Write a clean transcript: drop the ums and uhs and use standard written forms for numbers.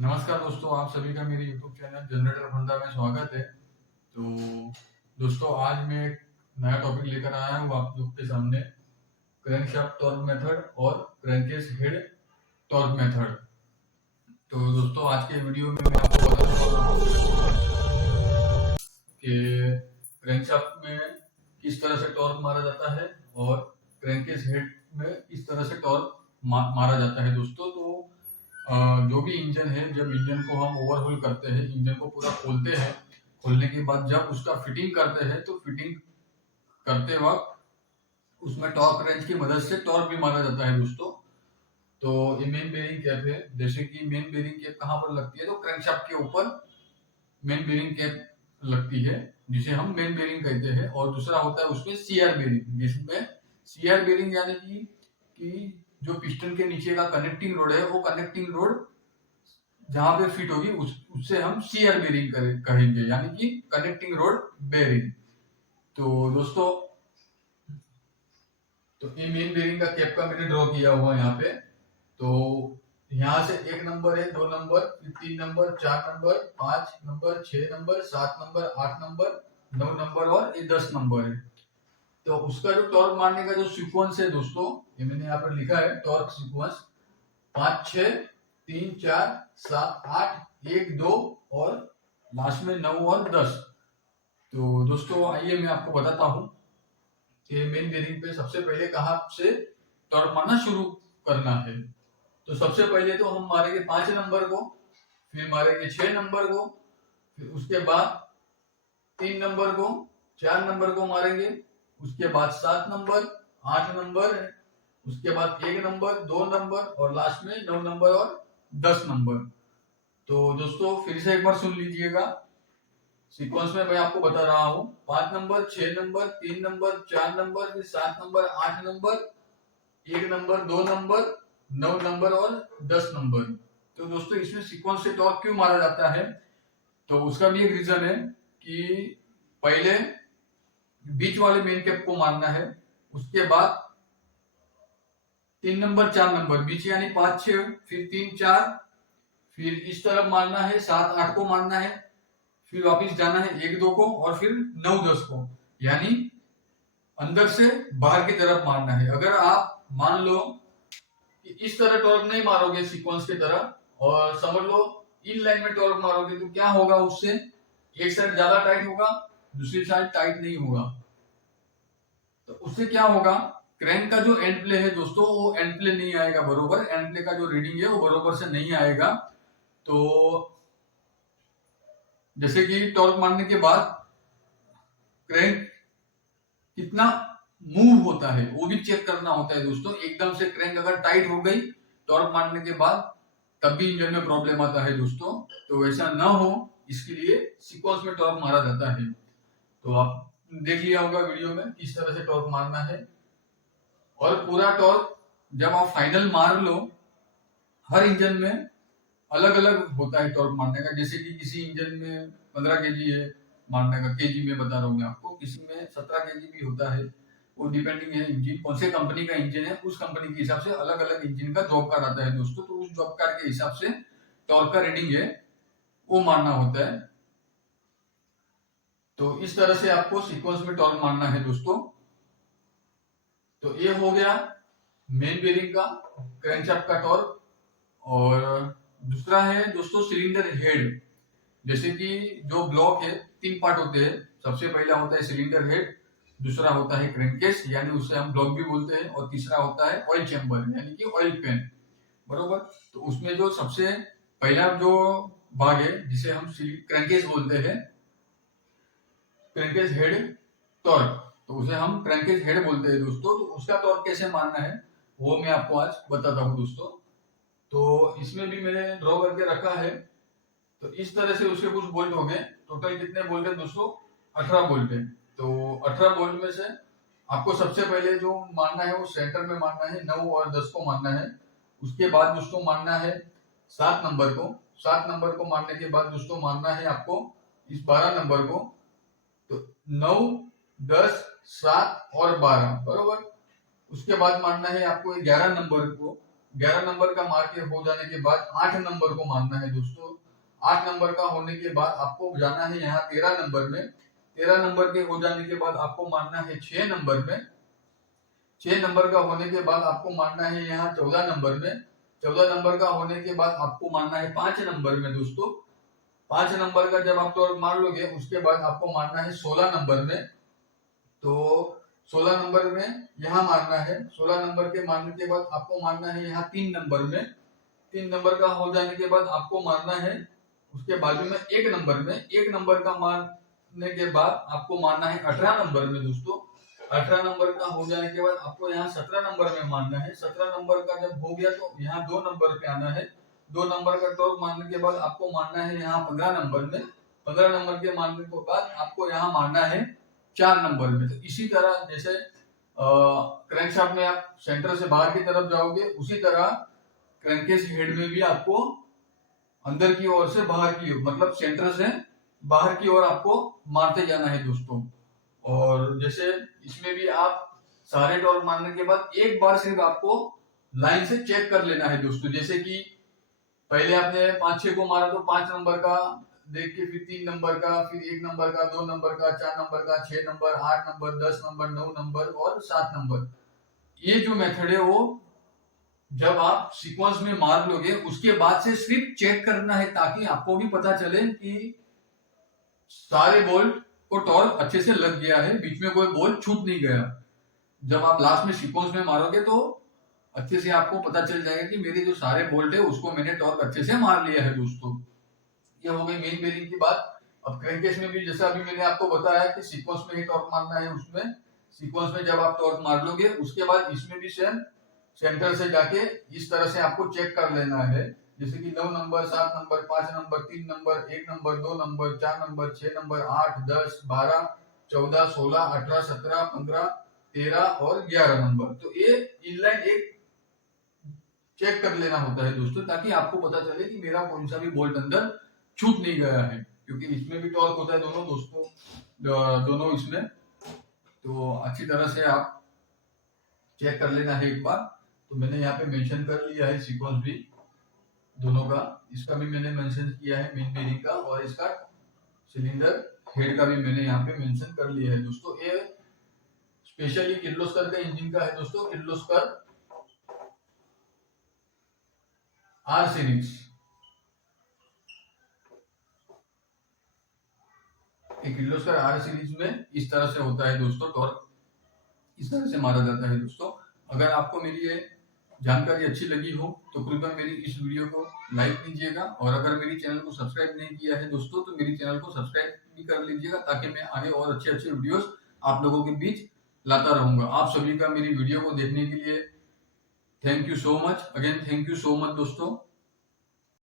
नमस्कार दोस्तों, आप सभी का मेरे YouTube चैनल जनरेटर फंडा में स्वागत है। तो दोस्तों, आज मैं एक नया टॉपिक लेकर आया हूँ आप लोग के सामने, क्रैंकशाफ्ट टॉर्क मेथड और क्रैंकेस हेड टॉर्क मेथड। तो दोस्तों, आज के वीडियो में मैं आपको बताने वाला हूँ कि क्रैंकशाफ्ट में किस तरह से टॉर्क मारा जाता है और क्रैंकेस हेड में किस तरह से टॉर्क मारा जाता है। दोस्तों, तो जो भी इंजन है, जब इंजन को हम ओवरहोल करते हैं, इंजन को पूरा खोलते हैं, खोलने के बाद जब उसका फिटिंग करते हैं तो फिटिंग करते वक्त उसमें टॉर्क रेंच की मदद से टॉर्क भी मारा जाता है दोस्तों। तो ये मेन बेरिंग कैप है। जैसे कि मेन बेरिंग कैप कहाँ पर लगती है, तो क्रैंकशाफ्ट के ऊपर मेन बेरिंग कैप लगती है, जिसे हम मेन बेरिंग कहते हैं। और दूसरा होता है उसमें सीआर बेरिंग, जिसमें सीआर बेरिंग यानी कि जो पिस्टन के नीचे का कनेक्टिंग रोड है, वो कनेक्टिंग रोड जहां पे फिट होगी उससे हम सीआर बेरिंग कहेंगे, यानी कि कनेक्टिंग रोड बेरिंग। तो दोस्तों, तो ये मेन बेरिंग का कैप का मैंने ड्रॉ किया हुआ यहाँ पे। तो यहाँ से 1 नंबर है, 2 नंबर, फिर 3 number, 4 number, 5 number, 6 number, 7 number, 8 number, 9 number और ये 10 नंबर है। तो उसका जो टॉर्क मारने का जो सीक्वेंस है दोस्तों, ये मैंने यहाँ पर लिखा है टॉर्क सीक्वेंस 5 6 3 4 7 8 1 2 और लास्ट में 9 और 10। तो दोस्तों, आइए मैं आपको बताता हूँ कि मेन बेरिंग पे सबसे पहले कहाँ से टॉर्क मारना शुरू करना है। तो सबसे पहले तो हम मारेंगे 5 नंबर को, फिर मारेंगे 6 नंबर को, फिर उसके बाद 3 नंबर को, 4 नंबर को मारेंगे, उसके बाद 7 नंबर, 8 नंबर, उसके बाद 1 नंबर, 2 नंबर और लास्ट में 9 नंबर और 10 नंबर। तो दोस्तों, फिर से एक बार सुन लीजिएगा, सीक्वेंस में मैं आपको बता रहा हूँ। 5 नंबर, 6 नंबर, 3 नंबर, 4 नंबर, फिर 7 number, 8 number, 1 number, 2 number, 9 number और 10 नंबर। तो दोस्तों, इसमें सीक्वेंस से टॉर्क क्यों मारा जाता है, तो उसका भी एक रीजन है कि पहले बीच वाले मेन कैप को मारना है, उसके बाद 3 नंबर, 4 नंबर बीच यानी 5 6, फिर 3 4, फिर इस तरफ मारना है 7 8 को मारना है, फिर वापस जाना है 1 2 को और फिर 9 10 को, यानी अंदर से बाहर की तरफ मारना है। अगर आप मान लो कि इस तरह टॉर्क नहीं मारोगे सीक्वेंस की तरह और समझ लो इन लाइन में टॉर्क मारोगे, तो क्या होगा, उससे एक साइड ज्यादा टाइट होगा, दूसरी साइड टाइट नहीं होगा। तो उससे क्या होगा, क्रैंक का जो एंड प्ले है दोस्तों, वो एंड प्ले नहीं आएगा बरोबर, एंड प्ले का जो रीडिंग है वो बरोबर से नहीं आएगा। तो जैसे कि टॉर्क मारने के बाद क्रैंक कितना मूव होता है वो भी चेक करना होता है दोस्तों। एकदम से क्रैंक अगर टाइट हो गई टॉर्क मारने के बाद, तब भी इंजन में प्रॉब्लम आता है दोस्तों। तो वैसा ना हो, इसके लिए सीक्वेंस में टॉर्क मारा जाता है। तो आप देख लिया होगा वीडियो में किस तरह से टॉर्क मारना है। और पूरा टॉर्क जब आप फाइनल मार लो, हर इंजन में अलग अलग होता है टॉर्क मारने का। जैसे कि किसी इंजन में 15 केजी है मारने का, केजी में बता रहा हूँ मैं आपको, किसी में 17 केजी भी होता है। वो डिपेंडिंग है इंजन कौन से कंपनी का इंजन है, उस कंपनी के हिसाब से अलग अलग इंजन का जॉब कार आता है दोस्तों। तो उस जॉब कार के हिसाब से टॉर्क का रीडिंग है वो मारना होता है। तो इस तरह से आपको सीक्वेंस में टॉर्क मारना है दोस्तों। तो ये हो गया मेन बेरिंग का, क्रैंकशाफ्ट का टॉर्क। और दूसरा है दोस्तों सिलेंडर हेड। जैसे कि जो ब्लॉक है, 3 पार्ट होते हैं। सबसे पहला होता है सिलेंडर हेड, दूसरा होता है क्रैंकेस यानी उसे हम ब्लॉक भी बोलते हैं, और तीसरा होता है ऑयल चैम्बर यानी कि ऑयल पेन, बरोबर। तो उसमें जो सबसे पहला जो भाग है जिसे हम क्रैंकेस बोलते हैं, क्रैंकेस हेड टॉर्क, तो उसे हम क्रैंकेस हेड बोलते हैं दोस्तों। तो उसका टॉर्क कैसे मारना है वो मैं आपको आज बताता हूँ दोस्तों। तो इसमें भी मैंने ड्रॉ करके रखा है। तो इस तरह से उसके कुछ बोल्ट हो गए। टोटल कितने बोल्ट है दोस्तों, 18 बोल्ट है। तो 18 बोल्ट में से आपको सबसे पहले जो मारना है वो सेंटर में मारना है, 9 और 10 को मारना है। उसके बाद दोस्तों मारना है 7 नंबर को। 7 नंबर को मारने के बाद दोस्तों मारना है आपको इस 12 नंबर को। तो 9 10 7 और 12, बरोबर। उसके बाद मारना है आपको 11 नंबर को, 11 नंबर का मार के हो जाने के बाद 8 नंबर को मारना है दोस्तों। 8 नंबर का होने के बाद आपको जाना है यहाँ 13 नंबर में। 13 नंबर के हो जाने के बाद आपको मारना है 6 नंबर में। 6 नंबर का होने के बाद आपको मारना है यहाँ 14 नंबर में। 14 नंबर का होने के बाद आपको मारना है 5 नंबर में दोस्तों। 5 नंबर का जब आप टॉर्क मार लोगे उसके बाद आपको मारना है 16 नंबर में। तो 16 नंबर में यहाँ मारना है। 16 नंबर के मारने के बाद आपको मारना है यहाँ 3 नंबर में। 3 नंबर का हो जाने के बाद आपको मारना है उसके बाजू में 1 नंबर में। 1 नंबर का मारने के बाद आपको मारना है 18 नंबर में दोस्तों। 18 नंबर का हो जाने के बाद आपको यहाँ 17 नंबर में मारना है। 17 नंबर का जब हो गया तो यहाँ 2 नंबर पे आना है। 2 नंबर का टॉर्क मारने के बाद आपको मारना है यहाँ 15 नंबर में। 15 नंबर के मारने के बाद आपको यहाँ मारना है 4 नंबर में। तो इसी तरह जैसे क्रैंकशाफ्ट में आप सेंटर से बाहर की तरफ जाओगे, उसी तरह क्रैंकेस हेड में भी आपको अंदर की ओर से बाहर की ओर, मतलब सेंटर से बाहर की ओर आपको मारते जाना है दोस्तों। और जैसे इसमें भी आप सारे टॉर्क मारने के बाद एक बार सिर्फ आपको लाइन से चेक कर लेना है दोस्तों। जैसे कि पहले आपने 5-6 को मारा तो 5 नंबर का देख के फिर 3 नंबर का, फिर 1 नंबर का, 2 नंबर का, 4 नंबर का, 6 नंबर, 8 नंबर, 10 नंबर, 9 नंबर और 7 नंबर। ये जो मेथड है वो जब आप सीक्वेंस में मार लोगे उसके बाद से सिर्फ चेक करना है, ताकि आपको भी पता चले कि सारे बोल्ट को टॉर्क अच्छे से लग गया है, बीच में कोई बोल्ट छूट नहीं गया। जब आप लास्ट में सीक्वेंस में मारोगे तो अच्छे से आपको पता चल जाएगा कि मेरे जो सारे बोल्ट है उसको मैंने टॉर्क अच्छे से मार लिया है दोस्तों। ये हो गई मेन बेरिंग की बात। अब क्रैंकेस में भी जैसा अभी मैंने आपको बताया कि सीक्वेंस में ही टॉर्क मारना है। उसमें सीक्वेंस में जब आप टॉर्क मार लोगे उसके बाद इसमें भी सेम सेंटर से जाके इस तरह से आपको चेक कर लेना है। जैसे कि 9 number, 7 number, 5 number, 3 number, 1 number, 2 number, 4 number, 6 number, 8, 10, 12, 14, 16, 18, 17, 15, 13 और 11 नंबर। तो ये इनलाइन एक चेक कर लेना होता है दोस्तों, ताकि आपको पता चले कि मेरा कौन सा भी बोल्ट अंदर छूट नहीं गया है, क्योंकि इसमें भी टॉर्क होता है दोनों दोस्तों, दोनों इसमें। तो अच्छी तरह से आप चेक कर लेना है एक बार। तो मैंने यहाँ पे मेंशन कर लिया है सीक्वेंस भी दोनों का, इसका भी मैंने मेंशन किया है मेन बेरिंग का, और इसका सिलेंडर हेड का भी मैंने यहाँ पे मेंशन कर लिया है दोस्तों। ये स्पेशली किर्लोस्कर का इंजन का है दोस्तों, Kirloskar R series. Kirloskar R series में इस तरह से होता है दोस्तों, टॉर्क इस तरह से मारा जाता है दोस्तों। अगर आपको मेरी ये जानकारी अच्छी लगी हो तो कृपया मेरी इस वीडियो को लाइक कीजिएगा, और अगर मेरी चैनल को सब्सक्राइब नहीं किया है दोस्तों तो मेरी चैनल को सब्सक्राइब भी कर लीजिएगा, ताकि मैं आगे और अच्छे अच्छे वीडियोस आप लोगों के बीच लाता रहूंगा। आप सभी का मेरी वीडियो को देखने के लिए thank you so much, again thank you so much दोस्तों।